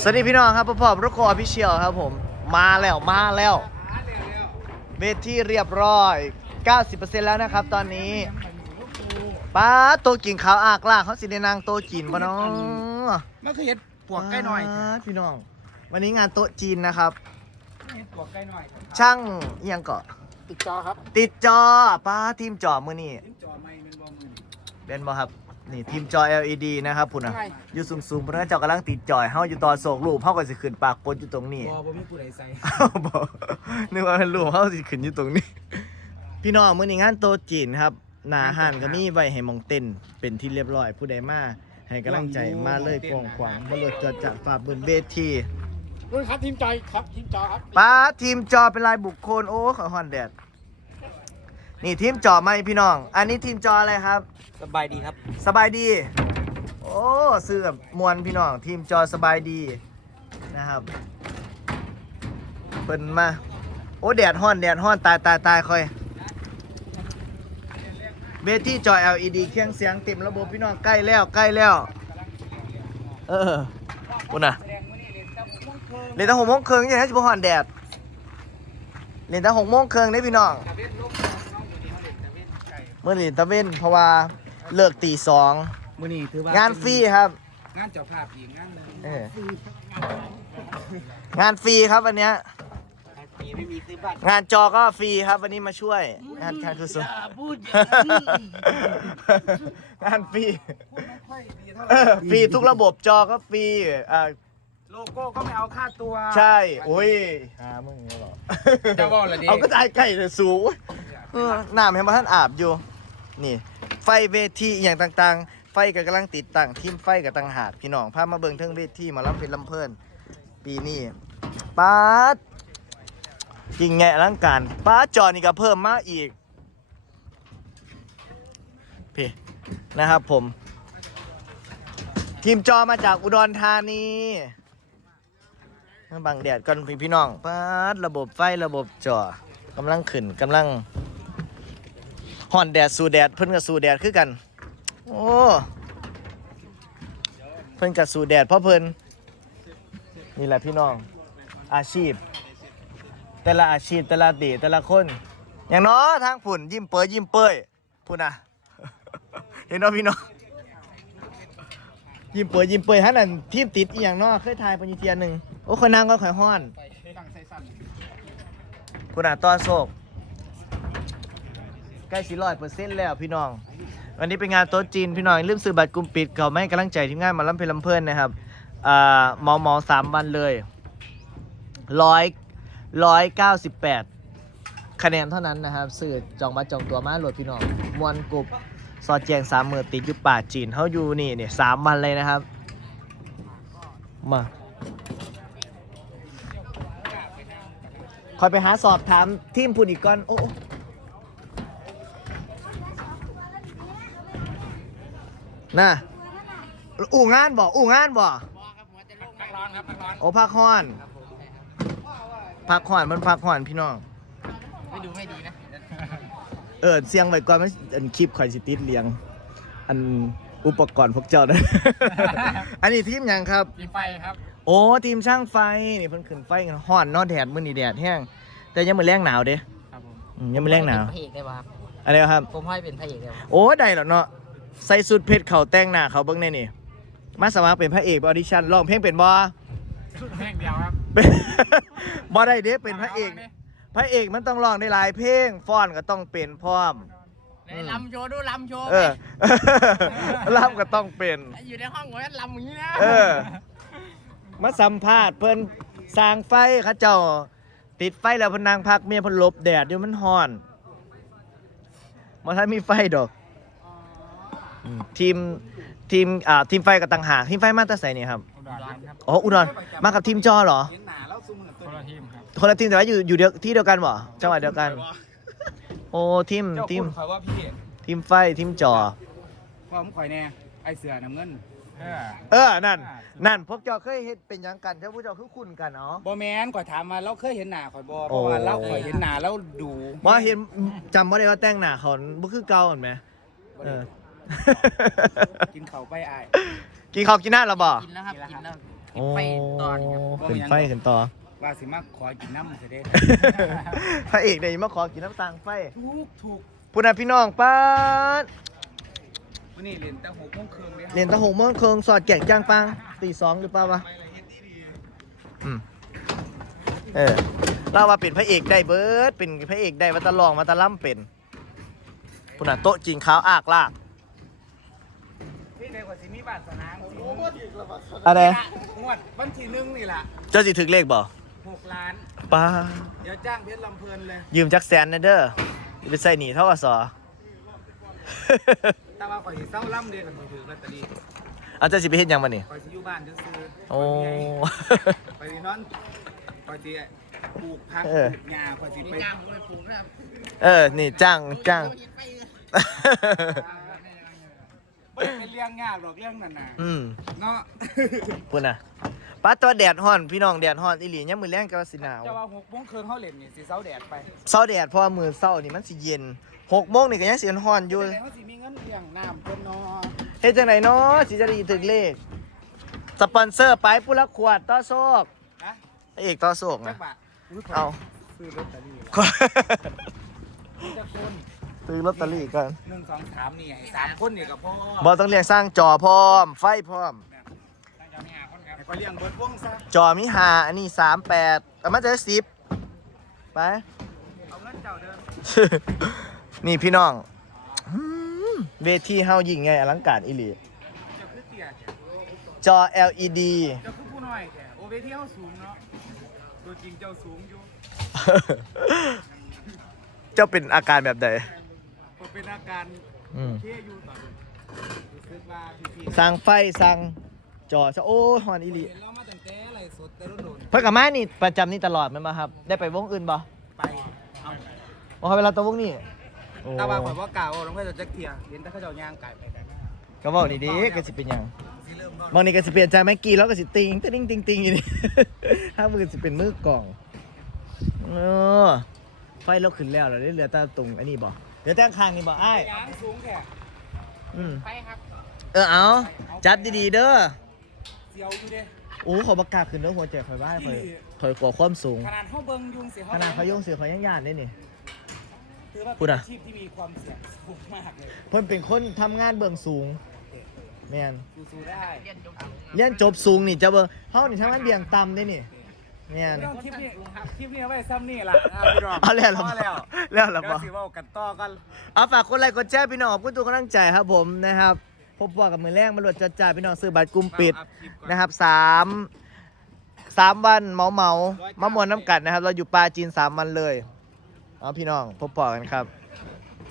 สวัสดีพี่น้องครับพ่อๆรุกโกอพิเชียลครับผมมาแล้วมาแล้วเวทีเรียบร้อย 90%แล้วนะครับตอนนี้ป้าโตะกินขาวอากลากเขาสิได้นางโตะจีนปะน้องมันคือเห็ดปวกใกล้หน่อยป๊าดพี่น้อง วันนี้งานโต๊ะจีนนะครับ เห็ดปวกใกล้หน่อยช่างอิหยังเกาะ ติดจอครับ ติดจอป้าทีมจอมือนี่ติดจอไม่เป็นบอมือ เป็นบ่ครับ นี่ทีมจอ LED นะครับพุ่นอะใช่อยู่สูงๆเพราะว่าเจ้ากำลังติดจอยเฮาอยู่ต่อโศกรูปเฮาก็สิขึ้นปากปนอยู่ตรงนี้บอบ่มีผู้ใดใส่อ้าวบอกนึกว่าเป็นรูปเฮาสิขึ้นอยู่ตรงนี้ พี่น้องมื้อนี้งานโต๊ะจีนครับหน้าอาหารก็มีไว้ให้หมองเต้นเป็นที่เรียบร้อยผู้ใดมาให้กำลังใจมาเลยกว้างขวางบ่รถจอดจะฝากบนเวทีนู่นครับทีมจอยครับทีมจอครับป้าทีมจอเป็นลายบุคคลโอ้ขอฮอนแดด นี่ทีมจอไหมพี่น้อง อันนี้ทีมจออะไรครับ สบายดีครับ สบายดี โอ้ซื้อแบบมวนพี่น้อง ทีมจอสบายดีนะครับเปิ่นมา โอ้แดดฮ้อนแดดฮ้อนตายตายตายคอยเวทีจอ LED เครื่องเสียงเต็มระบบพี่น้องใกล้แล้วใกล้แล้ว เออคุณน่ะเรียนตั้งหกโมงครึ่งยังไงจะบ่ฮ้อนแดดเรียนตั้งหกโมงครึ่งได้พี่น้องเมื่อนี้ตะเว้นเพราะว่าเลิกตีสองมื้อนี้ถือว่างานฟรีครับ งานเจ้าภาพอีกงานหนึงเอองานฟรีครับวันเนี้ยงานฟรีไม่มีซื้อบัตรงานจอก็ฟรีครับ วันนี้มาช่วย งานการกุศลพูดอย่างนั้นงานฟรีพูดไม่ค่อยดีเท่าไหเอร่อฟรีทุกระบบจอก็ฟรีอ่าโลโก้ก็ไม่เอาค่าตัว ใช่อุ้ยหามึงเนี่ยหรอจะบอกเลยดิ เอาก็ตายไก่เลยสูงเออน้ำให้มาท่านอาบอยู่ นี่ไฟเวทีอหย่างต่างๆ ไฟก็กำลังติดตั้งทีมไฟกับต่างหากพี่น้องพามาเบิ่งเทิงเวทีหมาลำเพลินลำเพลิน ปีนี้ป๊าดจริงไงอลังการป๊าดจอนี่ก็เพิ่มมาอีกพี่นะครับผม ทีมจอมาจากอุดรธานีบังแดดก่อนพี่น้องป๊าดระบบไฟระบบจอกำลังขึ้นกำลัง ห่อนแดดสู่แดดเพิ่นกับสู่แดดคือกัน โอ้เพิ่นกับสู่แดดเพราะเพิ่นนี่แหละพี่น้อง อาชีพ แต่ละอาชีพแต่ละดีแต่ละคน อย่างน้อทางผุ่นยิ้มเปยยิ้มเปยพุ่นอะเห็นนาะพี่น้องยิ้มเปยยิ้มเปยฮะนั่นทีมติดอีหยังนาะเคยทายปัญญเทียนหนึ่งโอ้คนนั่งก็ข่อยห้อนตั้งใส่นอะต้อนโศก ใกล้สี่ร้อยเปอร์เซ็นต์แล้วพี่น้อง วันนี้เป็นงานโต๊ะจีนพี่น้องอย่าลืมซื้อบัตรกลุ่มปิดเขาไม่ให้กำลังใจทีมงานหมาล้ำเพลินลำเพลินนะครับอ่าเมาเมาสามวันเลยร้อยร้อยเก้าสิบแปดคะแนนเท่านั้นนะครับซื้อจองบัตรจองตัวมาโหลดพี่น้องมวนกรุบซอดแจงสามมือติดอยู่ป่าจีนเขาอยู่นี่เนี่ยสามวันเลยนะครับ มาคอยไปหาสอบถามทีมพูนอีกก่อนโอ้โอ้ น่ะอู่งานบ่อู่งานบ่นักร้องครับนักร้องโอ้พักฮ้อนพักฮ้อนมันพักฮ้อนพี่น้องไม่ดูไม่ดีนะเออเสียงไว้ก่อนมันอันคลิปข่อยสิติดเลียง อันอุปกรณ์พวกเจ้านะอันนี้ทีมหยังครับมีไฟครับ โอ้ทีมช่างไฟนี่เพิ่นขึ้นไฟกันฮ้อนเนอแดดมื้อนี้แดดแห้งแต่ยังมื้อแรงหนาวเด้ครับผมอืมยังมื้อแรงหนาวพระเอกได้ป่ะครับอะไรวะครับผมให้เป็นพระเอกได้ป่ะโอ้ได้แล้วเนาะ ใส่สุดเพชรเขาแต่งหน้าเขาเบิ่งแน่นี่ มาสมัครเป็นพระเอกออดิชั่นร้องเพลงเป็นบ่ชุดเพลงเดียวครับเป็นบ่ได้เด้เป็นพระเอก พระเอกมันต้องร้องได้หลายเพลงฟ้อนก็ต้องเป็นพร้อมไหนลำโชว์ดูลำโชว์เออล่ำก็ต้องเป็นไปอยู่ในห้องผมลำอย่างนี้นะเออมาสัมภาษณ์เพิ่นสร้างไฟเขาเจ้า ติดไฟแล้วเพนนางพักเมียเพนหลบแดดอยู่มันฮ้อนมาทันมีไฟดอก อืมทีมทีมอ่าทีมไฟกับต่างหากทีมไฟมาแตั้งใส่นี่ครับอุดรครับอ๋ออุดรมากับทีมจอเหรอ เห็นหนาแล้วซุ้มเหมือนตัวทีมครับคนละทีมแต่ว่าอยู่อยู่เดียวที่เดียวกันบ่จังหวัดเดียวกัน โอ้ทีมเจ้าทีมคุณเขาว่าพี่ทีมไฟทีมจอพ่อผมข่อยแน่ไอเสือน้ำเงินเออ นั่น นั่นพวกเจ้าเคยเฮ็ดเป็นหยังกันเจ้าพวกเจ้าคือคุ้นกันเนาะ บอแมนข่อยถามมาเราเคยเห็นหน้าข่อยบอเพโอ้ราะว่าเราข่อยเห็นหน้าแล้วดูว่าเห็นจำว่าได้ว่าแต่งหน้าเขาบ่คือเก่าเห็นไหมเออ กินเขาวไปอาย กินข้าวกินหน้าแล้วบ่กินแล้วครับ กินแล้วโอ้ไปตอนครับขึ้นไฟขึ้นต่อว่าสิมาขอกินน้ำเสด็จพระเอกได้มาขอกินน้ำตาลไฟถูกถูกพูดนะพี่น้องป้าดวันนี้เรียนแต่หกโมงครึ่งเลยเรียนตะหงโมงเคิงสอดแกงจ้างปังตีสองหรือเปล่าวะอืมเออเราว่าเป็นพระเอกได้เบิร์ดเป็นพระเอกได้วัตะลองวัตะล่ำเป็นพูดนะโต๊ะจริงขาวอากลาก ที่ในกว่าสิมีบาทสนามสิอะไรงวดวันที่หนึ่งนี่แหละเจ้าสิถึกเลขบ่หกล้าน ป้าเดี๋ยวจ้างเพชรลำเพลินเลย ยืมจักแสนนะเด้ออย่าไปใส่หนีเท่ากับสอ แต่ว่าข่อยสิเศร้าล่ำเดียวกันถือลอตเตอรี่เอาเจ้าสิไปเฮ็ดหยังมานี่ข่อยสิอยู่บ้านจะซื้อโอ้ข่อยสินอนข่อยสิปลูกผักเออปลูกหญ้าข่อยสิไป เออ นี่จ้างจ้างไป เลยไม่เป็นเรื่องยากหรอกเรื่องนั้นน่ะอืมเนาะพูดนะป้าตัวแดดฮ้อนพี่น้องแดดฮ้อนอีหลียามมื้อแรงก็ว่าสิหนาวจะว่าหกโมงคืนเขาเล่นนี่สิเสาแดดไปเช้าแดดเพราะว่ามื้อเช้านี่มันสิเย็น6โมงนี่ก็ยังสิฮ้อนอยู่แต่เขาสิมีเงินเลี้ยงน้ำคนเนอเฮ็ดจังไดเนาะสิจะได้ถึงเลขสปอนเซอร์ไปผู้ละขวดต่อโชคนะพระเอกต่อโชคจันะ กบาทยเอา ซื้อลอตเตอรี่มีจักคน ซื้อลอตเตอรี่ก่อนหนึ่ง สองสามนี่ให้สามคนนี่กับพ่อบ่ต้องเรียกสร้างจอพร้อม ไฟพร้อม ตั้งจะมีหาคนครับให้เขาเลี้ยงเบิดวงซะจอมีหาอันนี้38แต่มันจะสิบไป เอาเงินเจ้าเดิมนี่พี่น้องอืมเวทีเฮายิ่งใหญ่อลังการอีหลีเจ้าคือเตี้ยแท้จอ LED เจ้าคือผู้น้อยแท้โอเวทีเขาสูงเนาะตัวจริงเจ้าสูงอยู่ เจ้าเป็นอาการแบบใดผม เป็นอาการอืมเที่ยอยู่ตอนรู้สึกว่าพี่สั่งไฟสั่งจอซะโอ้ยฮอนอีหลีๆเห็นเรามาตั้งแต่อะไรสดแต่รุ่นโดนเพิ่นกับมานี่ประจำนี่ตลอดแม่นบ่ครับ ได้ไปวงอื่นบ่ไปเอาบ่ครับเวลาตัววงนี่โอ้ตาบาข่อยว่ากล่าวน้องเพื่อนจะจักเทียเห็นแต่เขาเจ้าย่างไก่ไปกันก็เว้าดีๆก็สิเป็นหยัง สิเริ่มนอนบางนี่ก็สิเปลี่ยนใจแม็กกี้แล้วก็สิติงติงติงติงอยู่นี่ถ้ามือสิเป็นมือกล่องเออไฟเราขึ้นแล้วเหรอเหลือแต่ตรงอันนี้บ่ เหลือแต่ข้างนี่บ่อ้ายย่างสูงแค่อืมไปครับเออเอาจัดดีๆเด้อเสียวอยู่เด้ โอ้ขอประกล้าศขึ้นเด้อหัวใจคอยบ้านคอยคอยกลัวความสูง ขนาดเขาเบิ่งยุงเสียขนาดเขาโยงเสือเขายังยานได้นี่ ถือว่าพูเป็ดนอะ อาชีพที่มีความเสี่ยงสูงมากเลยเพิ่นเป็นคนทำงานเบื้องสูงแม่นสู้ๆได้เรียนจบสูงเรียนจบสูงนี่จะเบิ่งเฮานี่ทำงานเบี่ยงต่ำได้นี่ แม่นไม่ต้องคลิปนี้คลิปนี้เอาไว้ซ้ำนี่ล่ะนะครับพี่รองเอาแล้วเหรอพอแล้วแล้วเหรอเดี๋บ่ยวสิเว่ากันต่อกัน เอาฝากกดไลค์กดแชร์พี่น้องขอบคุณทุกกำลังใจครับผมนะครับพบว่ากับมือแรงมาหลวดจัดจ่ายพี่น้องซื้อบัตรกลุ่มปิดอัพคลิปก่อนนะครับสามสามวันเมาเมาๆมามวนน้ำกัดนะครับ เราอยู่ปลาจีนสามวันเลย เอาพี่น้องพบปอกันครับ